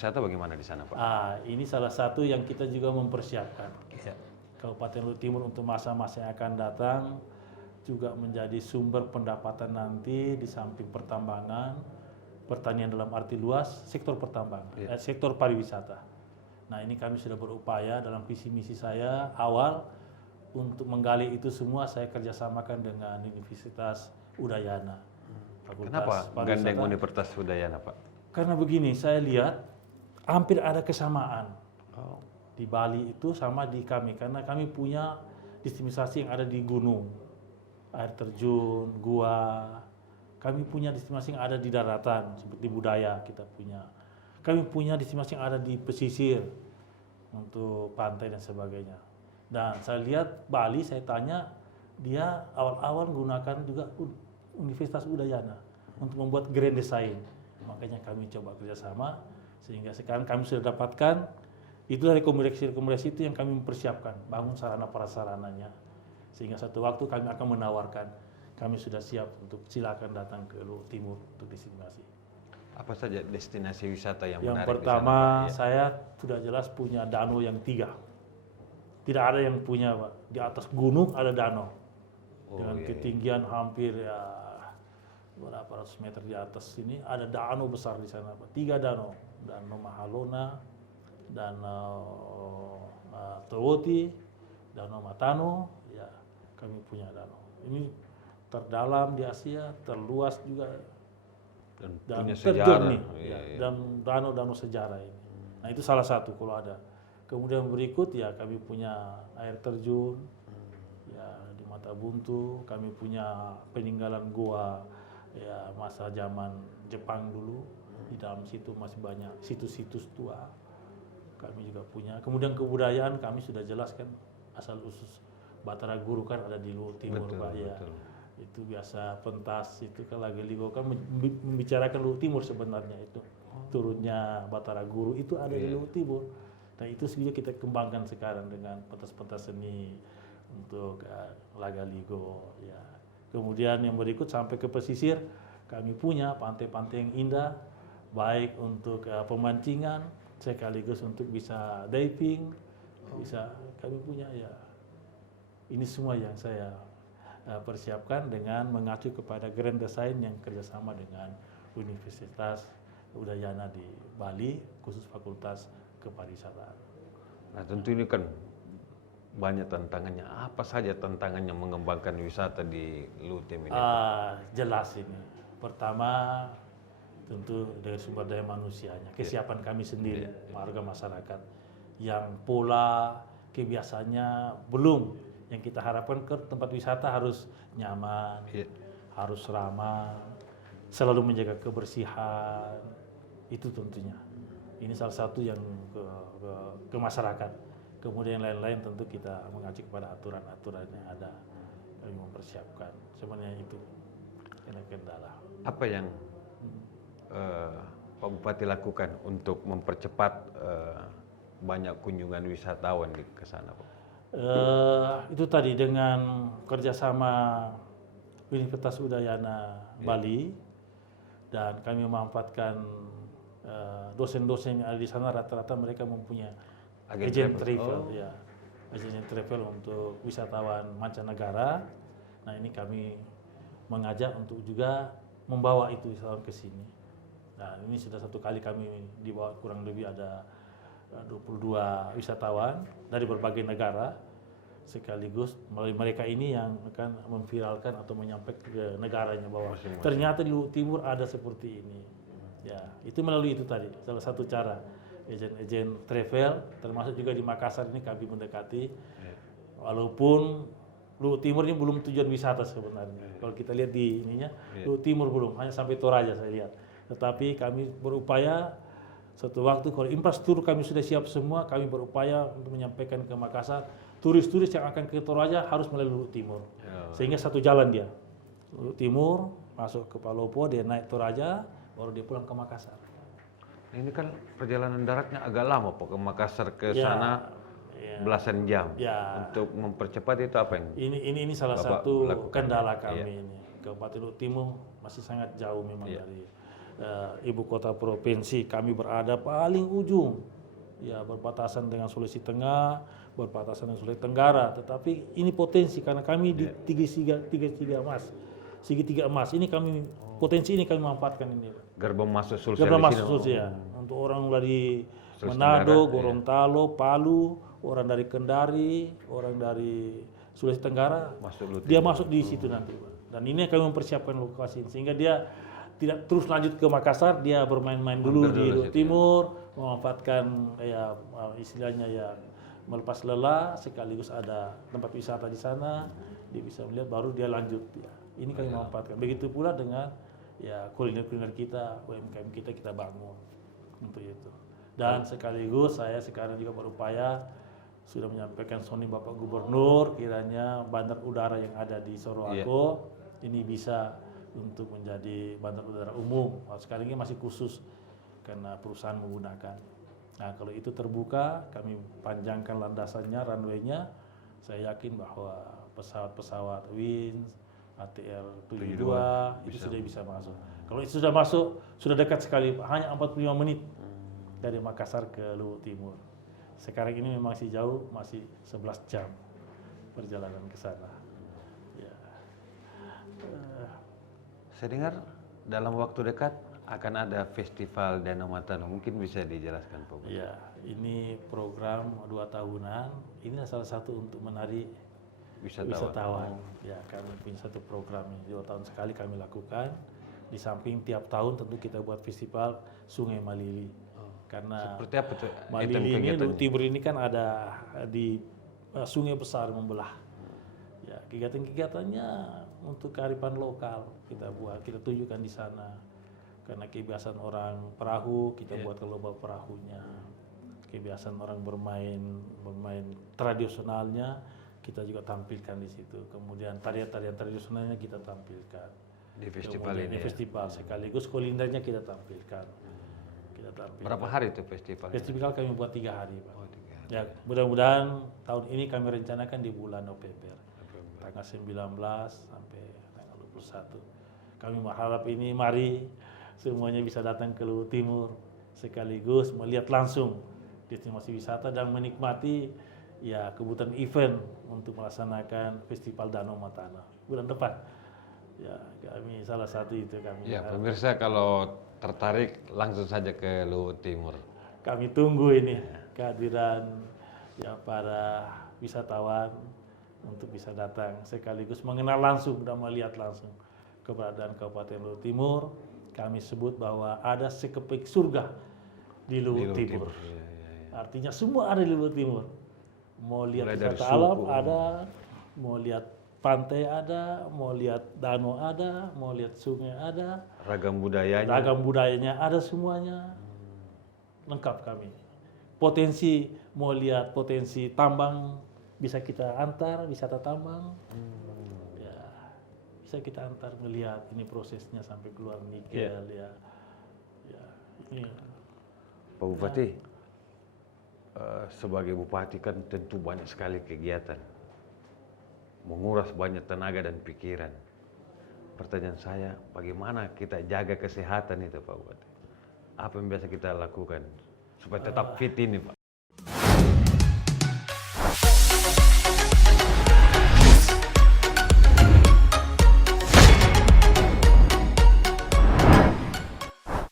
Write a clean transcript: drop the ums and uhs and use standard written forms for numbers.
wisata bagaimana di sana, Pak? Ini salah satu yang kita juga mempersiapkan. Ya. Kabupaten Luhut Timur untuk masa-masa yang akan datang juga menjadi sumber pendapatan nanti di samping pertambangan, pertanian dalam arti luas, sektor pertambangan, sektor pariwisata. Nah, ini kami sudah berupaya dalam visi misi saya awal untuk menggali itu semua. Saya kerjasamakan dengan Universitas Udayana. Kenapa gandeng Universitas Udayana, Pak? Karena begini, saya lihat hampir ada kesamaan di Bali itu sama di kami, karena kami punya destinasi yang ada di gunung, air terjun, gua. Kami punya destinasi yang ada di daratan seperti budaya kita punya. Kami punya destinasi yang ada di pesisir untuk pantai dan sebagainya. Dan saya lihat Bali, saya tanya, dia awal-awal menggunakan juga Universitas Udayana untuk membuat grand design. Makanya kami coba kerjasama, sehingga sekarang kami sudah dapatkan, itu dari rekomendasi itu yang kami mempersiapkan, bangun sarana prasarananya. Sehingga satu waktu kami akan menawarkan, kami sudah siap untuk silakan datang ke Luhut Timur untuk destinasi. Apa saja destinasi wisata yang Yang menarik pertama, di sana, Pak? saya sudah jelas punya danau yang 3. Tidak ada yang punya, Pak. Di atas gunung ada danau. Dengan ketinggian hampir berapa ratus meter di atas sini, ada danau besar di sana, Pak. 3 danau. Danau Mahalona, Danau Towoti, Danau Matano, ya kami punya danau. Ini terdalam di Asia, terluas juga, dan punya terjernih, sejarah. dan danau-danau sejarah ini. Nah, itu salah satu kalau ada. Kemudian berikut ya kami punya air terjun, ya di Mata Buntu, kami punya peninggalan gua, ya masa zaman Jepang dulu. Di dalam situ masih banyak situs-situs tua. Kami juga punya. Kemudian kebudayaan kami sudah jelaskan, asal usus Batara Guru kan ada di Luhut Timur, Pak, ya. Itu biasa pentas itu kan lagi Ligo kan membicarakan Luhut Timur sebenarnya itu. Turunnya Batara Guru itu ada di Luhut Timur. Nah, itu juga kita kembangkan sekarang dengan pentas-pentas seni untuk Laga Ligo, ya. Kemudian yang berikut sampai ke pesisir, kami punya pantai-pantai yang indah, baik untuk pemancingan sekaligus untuk bisa diving, bisa kami punya, ya. Ini semua yang saya persiapkan dengan mengacu kepada grand design yang kerjasama dengan Universitas Udayana di Bali, khusus Fakultas Kepariwisataan. Nah, tentu ini kan banyak tantangannya. Apa saja tantangannya mengembangkan wisata di Luhut Timur ini? Jelas ini. Pertama, tentu dari sumber daya manusianya, kesiapan kami sendiri, warga masyarakat, yang pola kebiasaannya belum. Yang kita harapkan ke tempat wisata harus nyaman, harus ramah, selalu menjaga kebersihan, itu tentunya. Ini salah satu yang ke masyarakat. Kemudian lain-lain tentu kita mengacu kepada aturan-aturan yang ada, kami mempersiapkan. Sebenarnya itu kendala. Apa yang Pak Bupati lakukan untuk mempercepat banyak kunjungan wisatawan ke sana, Pak? Itu tadi dengan kerjasama Universitas Udayana Bali, dan kami memanfaatkan dosen-dosen yang ada di sana, rata-rata mereka mempunyai agen travel, ya, agen travel untuk wisatawan mancanegara. Nah, ini kami mengajak untuk juga membawa itu wisatawan ke sini. Nah, ini sudah satu kali kami dibawa, kurang lebih ada 22 wisatawan dari berbagai negara, sekaligus melalui mereka ini yang akan memviralkan atau menyampaikan ke negaranya bahwa ternyata di Luhut Timur ada seperti ini. Ya, itu melalui itu tadi, salah satu cara agen travel, termasuk juga di Makassar ini kami mendekati. Walaupun Luhut Timur ini belum tujuan wisata sebenarnya. Kalau kita lihat di ininya, Luhut Timur belum, hanya sampai Toraja saya lihat. Tetapi kami berupaya suatu waktu kalau infrastruktur kami sudah siap semua, kami berupaya untuk menyampaikan ke Makassar, turis-turis yang akan ke Toraja harus melalui Luhut Timur. Sehingga satu jalan dia. Luhut Timur, masuk ke Palopo, dia naik Toraja, baru dia pulang ke Makassar. Ini kan perjalanan daratnya agak lama, Pak, ke Makassar ke sana belasan jam. Untuk mempercepat itu apa yang ini salah satu kendala kami ini. Kabupaten Luhut Timur masih sangat jauh memang ibu kota provinsi. Kami berada paling ujung, ya berbatasan dengan Sulawesi Tengah, berbatasan dengan Sulawesi Tenggara. Tetapi ini potensi karena kami di segitiga emas. Ini kami potensi ini kami manfaatkan ini. Gerbang masuk Sulsel Gerbang di masuk sini. Sulsel ya. Untuk orang dari Sulawesi Manado, Tenggara, Gorontalo, Palu, orang dari Kendari, orang dari Sulawesi Tenggara, dia masuk di situ nanti, Pak. Dan ini kami mempersiapkan lokasi sehingga dia tidak terus lanjut ke Makassar, dia bermain-main dulu di Luwu Timur, memanfaatkan ya istilahnya ya melepas lelah, sekaligus ada tempat wisata di sana, dia bisa melihat baru dia lanjut ya. Ini kami manfaatkan. Begitu pula dengan ya kuliner-kuliner kita, UMKM kita bangun untuk itu. Dan sekaligus saya sekarang juga berupaya sudah menyampaikan Sony Bapak Gubernur kiranya bandar udara yang ada di Sorowako ini bisa untuk menjadi bandar udara umum. Sekarang ini masih khusus karena perusahaan menggunakan. Nah kalau itu terbuka, kami panjangkan landasannya, runway-nya, saya yakin bahwa pesawat-pesawat Wings, ATR 72 itu sudah bisa masuk. Kalau itu sudah masuk, sudah dekat sekali, hanya 45 menit dari Makassar ke Luwu Timur. Sekarang ini memang masih jauh, masih 11 jam perjalanan ke sana. Ya. Saya dengar dalam waktu dekat akan ada festival Danau Matano. Mungkin bisa dijelaskan, Pak? Ya, ini program 2 tahunan. Ini salah satu untuk menarik wisatawan. Ya, kami punya satu program 2 tahun sekali kami lakukan. Di samping tiap tahun tentu kita buat festival Sungai Malili. Karena seperti apa tuh? Malili ini, Luwu Timur ini kan ada di sungai besar membelah. Ya, kegiatan-kegiatannya untuk kearifan lokal kita buat, kita tunjukkan di sana. Karena kebiasaan orang perahu, kita buat lomba perahunya. Kebiasaan orang bermain tradisionalnya, kita juga tampilkan di situ. Kemudian tarian-tarian tradisionalnya kita tampilkan. Di festival kemudian ini. Di festival sekaligus kulinernya kita tampilkan. Berapa hari itu festival? Festival kami buat 3 hari, Pak. Oh, 3 hari. Ya, mudah-mudahan tahun ini kami rencanakan di bulan November. Tanggal 19 sampai tanggal 21. Kami berharap ini mari semuanya bisa datang ke Luwu Timur sekaligus melihat langsung destinasi wisata dan menikmati ya kebutuhan event untuk melaksanakan Festival Danau Matano bulan depan. Ya, kami salah satu itu kami. Ya, pemirsa kalau tertarik langsung saja ke Luwu Timur. Kami tunggu ini kehadiran ya para wisatawan untuk bisa datang sekaligus mengenal langsung dan melihat langsung keberadaan Kabupaten Luwu Timur. Kami sebut bahwa ada sekeping surga di Luwu Timur. Ya. Artinya semua ada di Luwu Timur. Mau lihat wisata alam ada, mau lihat pantai ada, mau lihat danau ada, mau lihat sungai ada. Ragam budayanya. Ragam budayanya ada semuanya. Lengkap kami. Potensi, mau lihat potensi tambang, bisa kita antar, wisata tambang. Ya, bisa kita antar melihat ini prosesnya sampai keluar nikel ya. Ya, ini. Pak Bupati, sebagai bupati kan tentu banyak sekali kegiatan. Menguras banyak tenaga dan pikiran. Pertanyaan saya, bagaimana kita jaga kesehatan itu, Pak Bupati? Apa yang biasa kita lakukan supaya tetap fit ini, Pak?